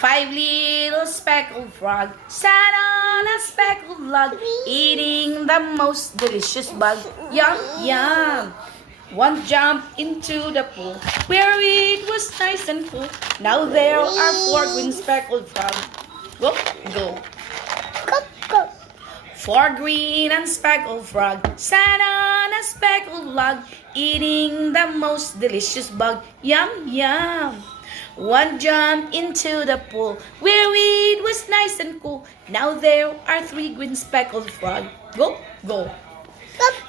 Five little speckled frog sat on a speckled log, eating the most delicious bug. Yum, yum. One jumped into the pool where it was nice and full. Now there are four green speckled frogs. Go, go. Four green and speckled frog sat on a speckled log, eating the most delicious bug. Yum, yum. One jumped into the pool where it was nice and cool. Now there are three green speckled frog. Go, go.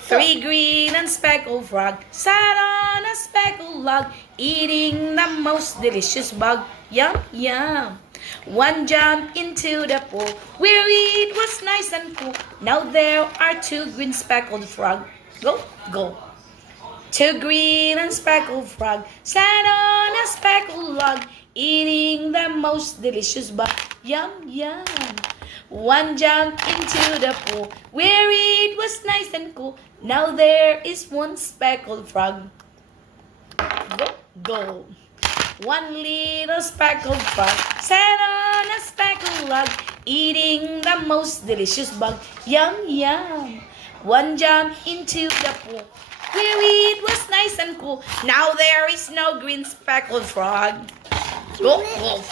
Three green and speckled frog sat on a speckled log, eating the most delicious bug. Yum, yum. One jumped into the pool where it was nice and cool. Now there are two green speckled frog. Go, go. Two green and speckled frog sat on a speckled log, eating the most delicious bug. Yum, yum. One jumped into the pool where it was nice and cool. Now there is one speckled frog. Go, go. One little speckled frog sat on a speckled log, eating the most delicious bug. Yum, yum. One jumped into the pool where it was nice and cool. Now there is no green speckled frog. Go, go.